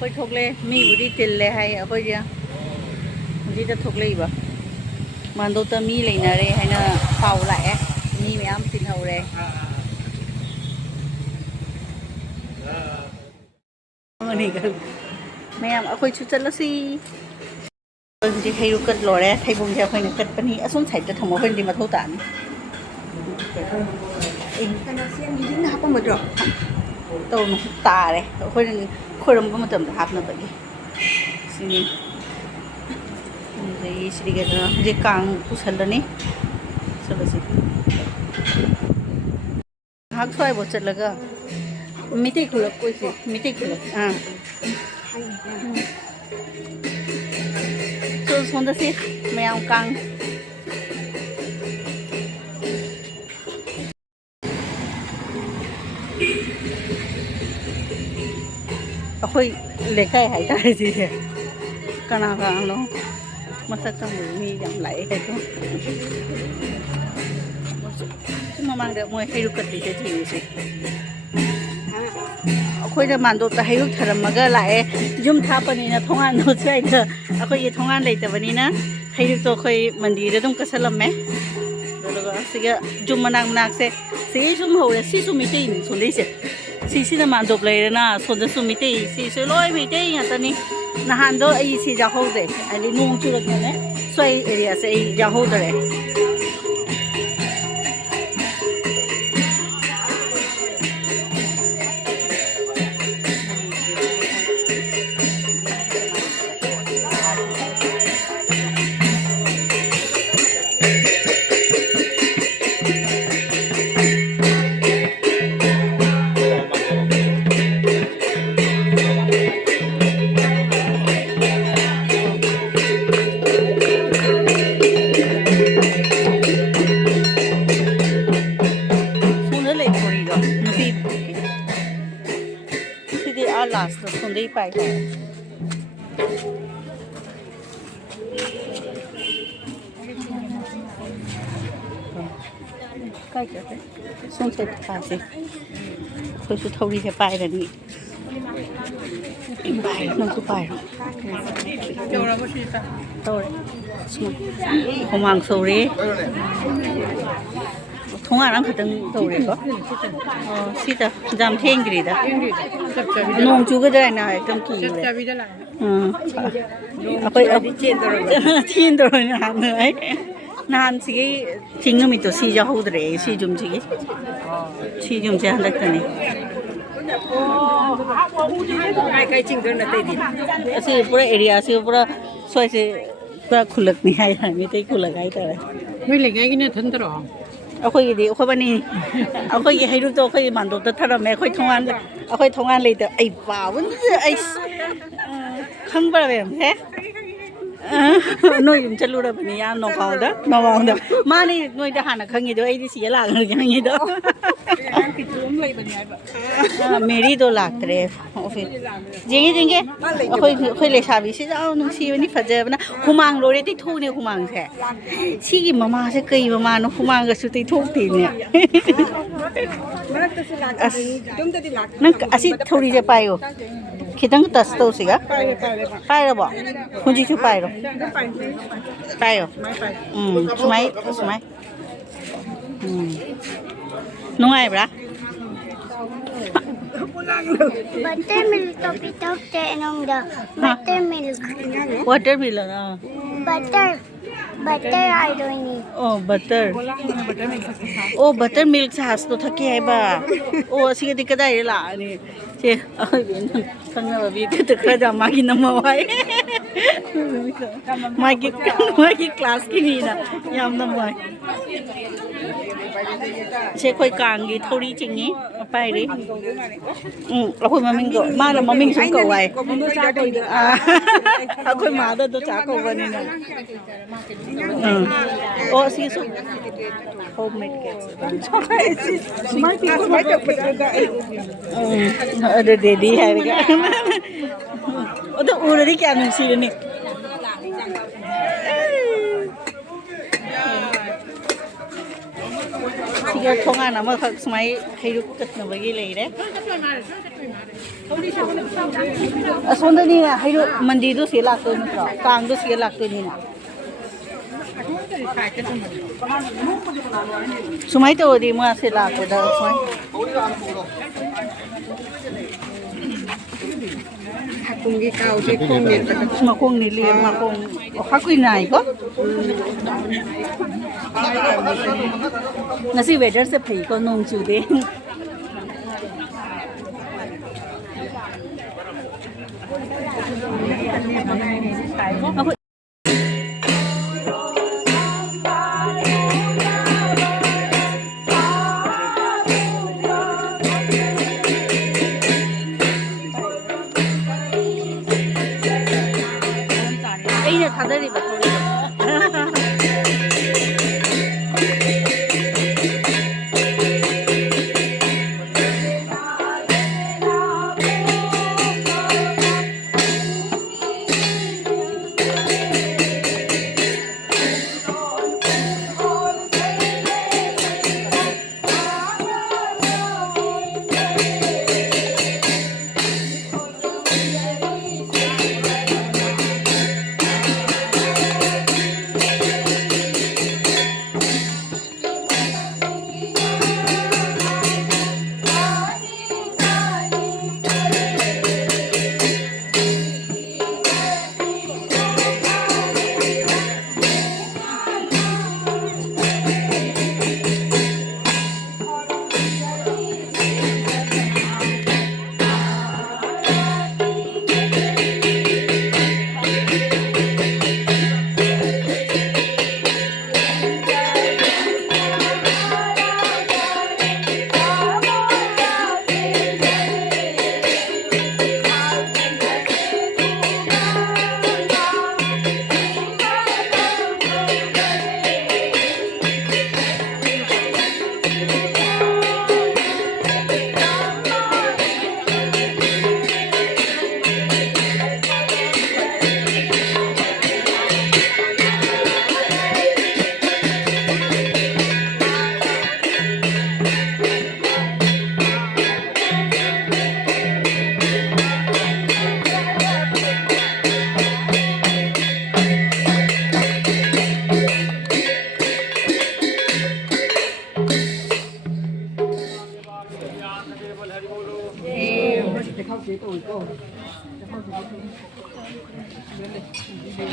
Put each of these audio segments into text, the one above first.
khôi thục lê mi budi til lê hay khôi gì gì ta thục lê bả mà đâu ta mi lấy nè đây hay là phao lại mi mẹ em tin hậu đây này cơ mẹ em khôi chút chân là gì chỉ hay cất lò đấy hay vùng theo khôi này cất bên này xuống chảy cho thằng một bên đi mà thâu tản cái nó xem như thế nào không được tàu nó tà đấy khôi đồng có một tầm hạt nó vậy Shri Shri cái đó cái Kang cũng sẵn này sẵn là gì hắc xoay bớt chật là cơ mấy tay khulak coi gì mấy tay khulak à tôi xong đó xí mèo Kang khôi lấy cái hải tai gì vậy cái nào càng nó mà sao trong người mi giảm lại hay không chứ mà mang được mồi hay được cái gì thì gì khôi đã mang được hay được thằng mà cái lại zoom tháp bên này thông an nó chơi được khôi ये thông an lấy tới bên này na hay được tôi khôi Mandir đó cái sao làm mấy rồi cái zoom mà năng sẽ zoom hậu là zoom mi cái gì xuống đây chứ Sisi na man doble na sonda sumite sisi loi mite ya tani na hando ai si ja ho de ai nung chu la ne soi area se ai ja ho de last Sunday pai cái cái xuống xe phà gì tôi sẽ thâu đi xe bài là đi bài nó cứ bài rồi tôi không mang sầu đi thông ăn khát từng đầu đấy có, xí ta giảm thêm cái gì đó, nông chú cái đấy này trong kỳ đấy, chiên rồi nàn nữa, nàn xí chiên nó mình tổ xí cho hậu đấy, xí chum chả được cái này, cái chiên cái này đây đi, xí pura area xí pura xoay xí pura khulak này hay là mình thấy khulak hay thôi, mình lấy cái này thân đó. khôi đi khôi bên này khôi hay lúc đó khôi mang đồ tất thà mẹ khôi thông an lấy được ai bảo vẫn ai không bao giờ thế nuôi chân luôn đó bên này nó vào đó mà này nuôi đã hàng không gì đó ai đi xí là cái gì đó मेरी तो लागत रे फिर जेंगे खै ले साबि से जाओ नों सिबनि फजबना हुमांग लोरे ति थौने हुमांग से सिगी ममा से कै ममा न हुमांग गसु ति थौति ने नंग असि थौरि जे पायो खितंग तस तो सिगा पायरबो हुंजि छु पायरो पायो सुमाय नुंगाइब्रा Buttermilk topi topi nong da buttermilk. Watermelon Butter I don't need. Oh butter. Oh buttermilk sa has to thaki hai ba. Oh sige di kadai la ni. Che ai bin thang na bi te khra ja ma ki nam wai. Ma ki class ki ni na yam nam wai. Che khoi Kang gi thori ching ni pai ri. La khoi ma ming go ma la ma ming sung ko wai. A khoi ma da do cha ko ba ni na. Oh see so homemade cakes. Ada dedi hari kan. Udah di kya nusi ni. Siga thonga nama semai hidup ket na bagi lagi deh. ꯑꯁꯣꯝꯗꯅꯤꯅ ꯍꯩꯔꯨꯛ ꯃꯟꯗꯤꯔꯗꯣ ꯁꯤ ꯂꯥꯛꯇꯣꯏ ꯅꯠꯇ꯭ꯔꯣ ꯀꯥꯡꯗꯣ ꯁꯤ ꯂꯥꯛꯇꯣꯏꯅꯤꯅ ꯁꯨꯃꯥꯏꯅ ꯇꯧꯔꯗꯤ ꯃꯥꯁꯦ ꯂꯥꯛꯄꯗ ꯍꯥꯀꯨꯝꯒꯤ ꯀꯥꯎꯁꯦ ꯈꯣꯡ ꯅꯦꯠꯄꯗ ꯃꯈꯣꯡ ꯅꯤꯜꯂꯤ ꯃꯈꯣꯡ ꯍꯥꯀꯨꯏ ꯅꯥꯏꯀꯣ ngasi weather se phei ko nong chu de ꯑꯩꯅ ꯊꯥꯗꯔꯤꯕ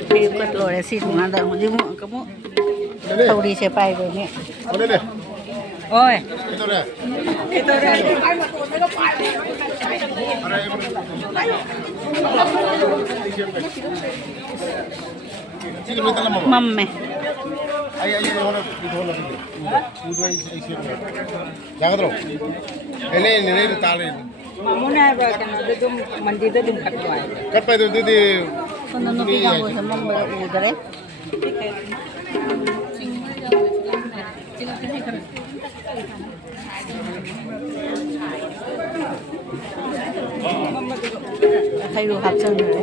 Thì bật lò để xịt mà đợi một chút có một thầu đi xe bay rồi nè. Ôi. Itu mầm mày. Jangan terus. Ini tali. Muna ba kan dum mandir dum katwai. Kapan itu di? Kono no bilang ko sa mama udare. Hay đồ hấp chân rồi.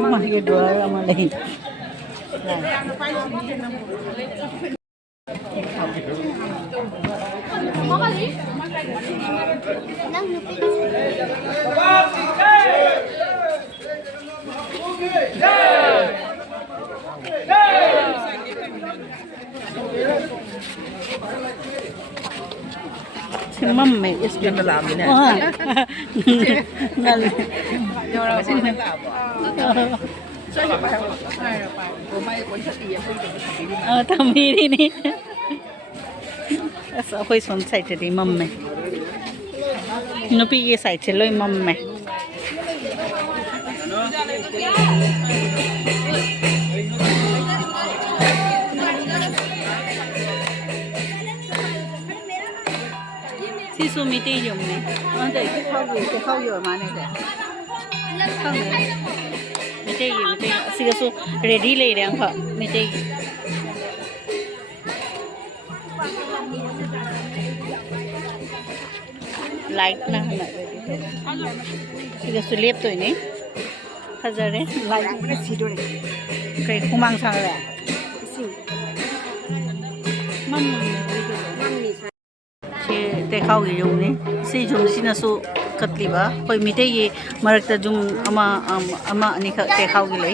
Mà cái đồ mà lên. Mâm mày is Yan na lang din eh. Ngal. Tami đi đi. Sao khơi xuống sạch thì mâm mày. Nó bị sạch thì lôi mâm mày. Sisu miti dùng này, để cái khâu rồi mà này để khâu này, miti sisu ready lấy đấy không? Miti light na hana sisu lep tôi này, hazar đấy light cái kumang sang rồi, mắm để khâu cái dùng này, sử dụng xin là số कतलीबा कोई मिटे ये मरकता जुम अमा अनिखा के खाओगी ले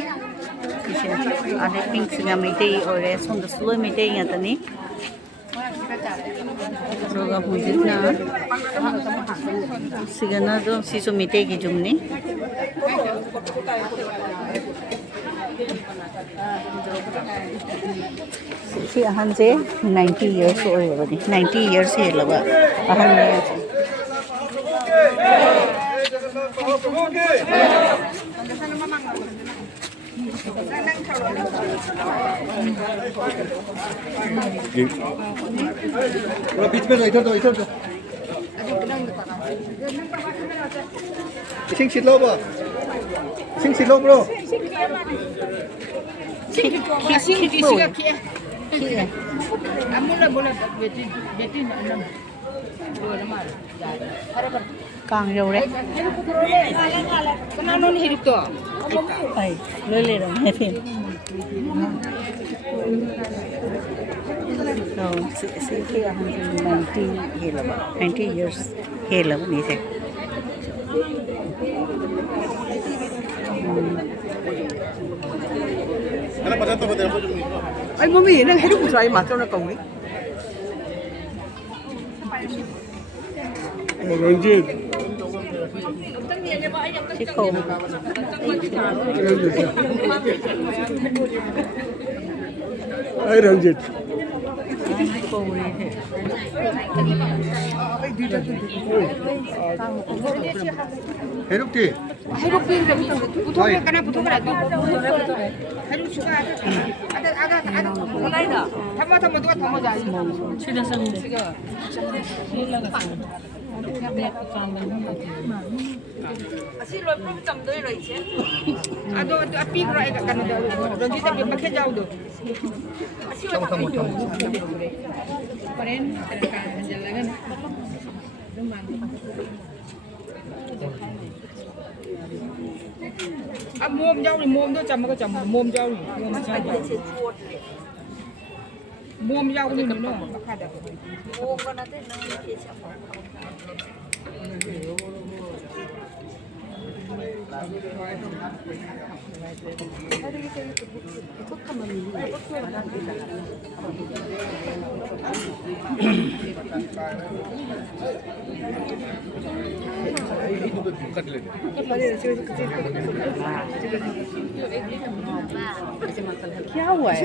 इसे आधे पिंक सिंगा मिटे और सोम द स्लो मिटे या तनी रोगा मुजिना सिगना जो सीसो मिटे की जुमनी सी अहन से 90 years ओए बनी 90 years है लगा अहन में बीच में इधर दो Sing sit low ba? Sing sit low bro. Kang đâu đấy? Kenapa nih hidup tuh? Ay, lele rồi nghe phim. No, see here 190 hela ba. 90 years hela ba ni se. Ano pa ganito ba tayo? Ay mami, nang hidup ko try matro na kong ni. Ranjit. Chị khổ. Ay Ranjit. Khổ đi thế. Hello ti. Hidup din butuh karena butuh berarti. Hidup suka ada. Mulai dah. Tama tuh tama jadi. Sudah sang. Aduh api berai kan ada. Dan kita pakai jauh tuh. Sama. Keren jalan. Mồm dâu thì mồm tôi chầm cái chầm mồm dâu mồm dâu như nó क्या हुआ है?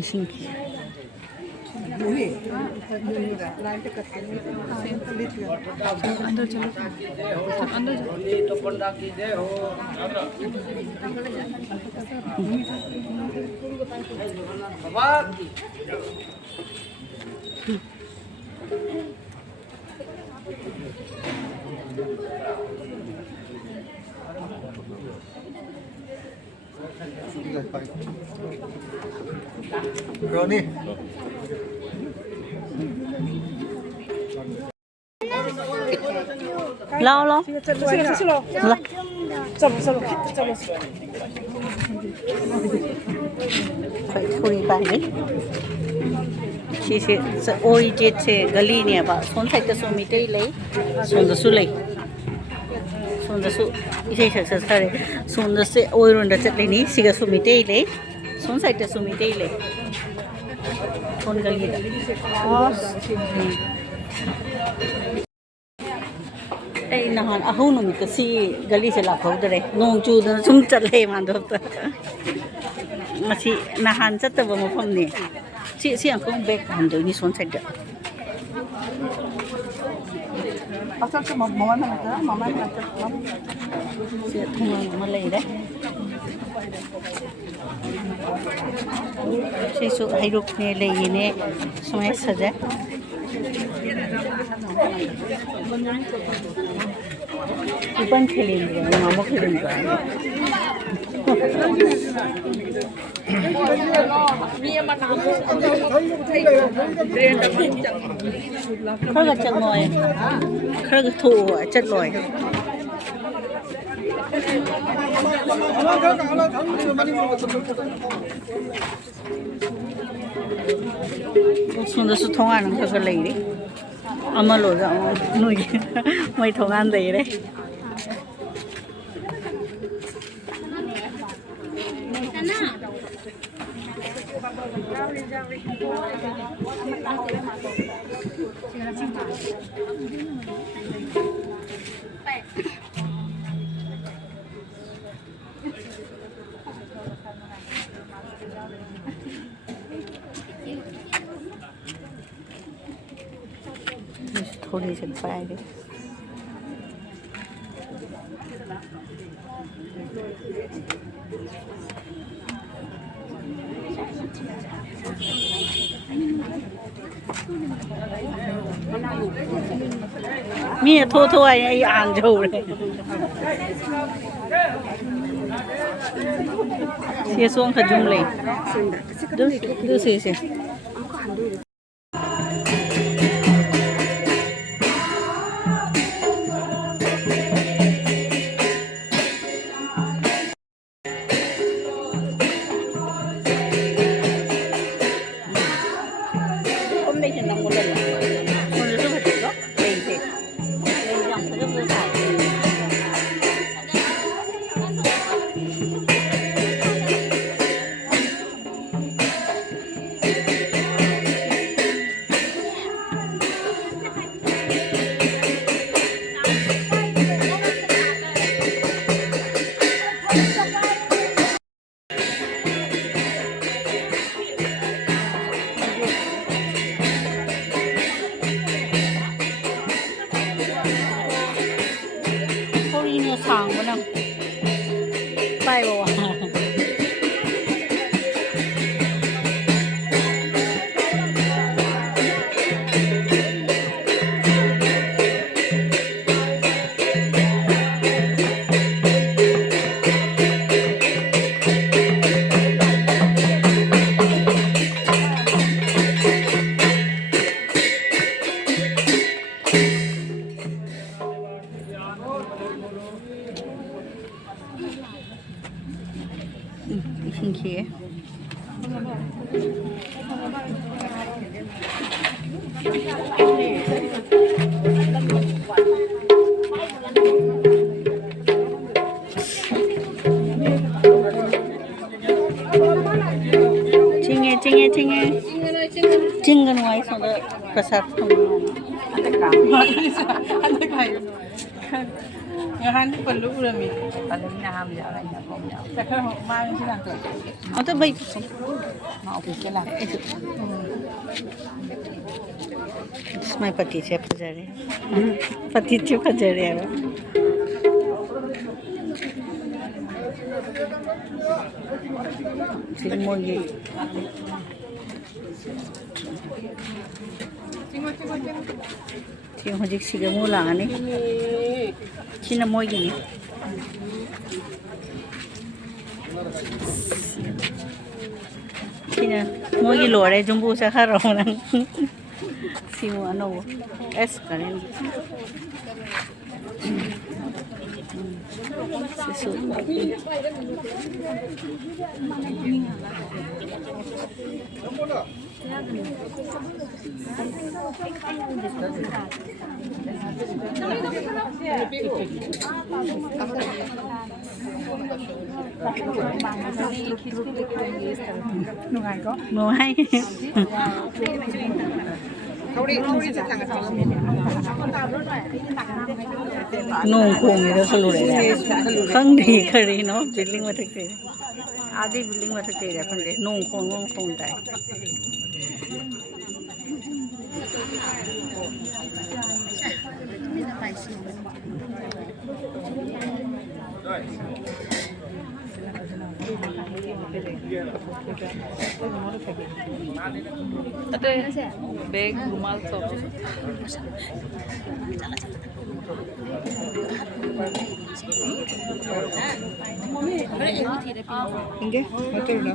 신기해. 그러니 lao phải thôi bài đấy chị sẽ ôi chết sẽ gali nè bà xuống sạch cho xuống mi tây lấy xuống đó xuống lấy xuống đó xuống 이제 sẽ đấy xuống đó sẽ ôi rồi đó chết lấy ní xí cái xuống mi tây lấy xuống sạch cho xuống mi tây lấy con gali đó đây là hàng ahun nó cái gì gali sẽ làm không đấy nông chu nó chúng chặt lấy mà được mà chị là hàng rất là một phong này chị ăn không biết hàng đấy đi xuống sạch được chị thông mà lấy đấy chị số hay lúc này lấy này xong hết sao đấy 이번 챌린지 너무 챌린지 그러가 chất lòi 그러가 thủ chất lòi 손에서 통하는 그거 레이리 아마로 누이 뭐 통한다 이래 थोड़ी सी पाएगी मी थो आई आन जो रे ये सोंग खजुम ले दो से 신기해. 찡은 와이서 प्रसाद Ngahan di perlu udah mi. Kalau ni ham ya orang yang kau ya. Tak kau main sih nak tu. Atau baik tu. Mau okey lah. Ismail pati siapa jadi? Pati siapa jadi apa? Simogi. Tiang hojik siga mula ni. Cina mogi ni. Cina mogi lore jumbo sa haro nang. Simo ano es kanin. Susu. Mau hai. Nung khung itu seluruh deh. Kang di kari no building macam tu. Adi building macam tu deh. Kan deh nung khung dah. Ada bag rumal सब Inge, betul dah.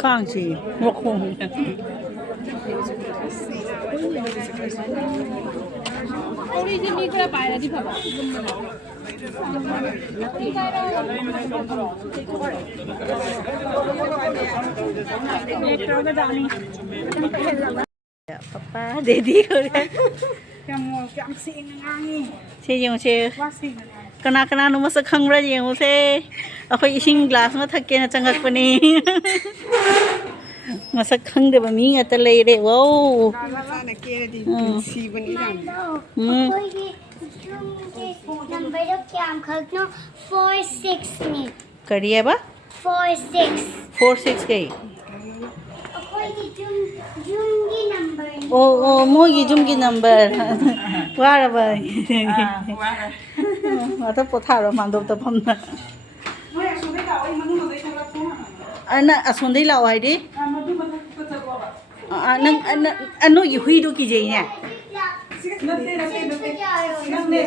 Kang sih, ngokong. 우리 이제 미그라 봐야 돼, 봐봐. Papa, Daddy ko rin. Yang sing ngangi. เชยงเช Wa sing. คณะคณะนุมาสักครั้งระยังเชเอาไปชิงกลาสมาทักเกนจังกักปนีมาสักครั้งเดี๋ยวมีเงินตะเลยเด้ว้าว Sana kere di si ban ilan. Ko'y number of cam khag no 46 ni. กะเรียบะ 46. 46 กะ Ko'y jumgi number ni. โอ้โมกี่จุ่มกี่ number ว่าละบ่มาต้องปวดท้าเรามันดมตะพมนะ Mo ya sube ka oi manu no dei thora thoma. อันน่ะอสนได้เราไอ้ดิ Ama du ma ta ta ko ba. อันนู้นอยู่หุยดูกี่เจเนี่ย Nante nante nante. Nante.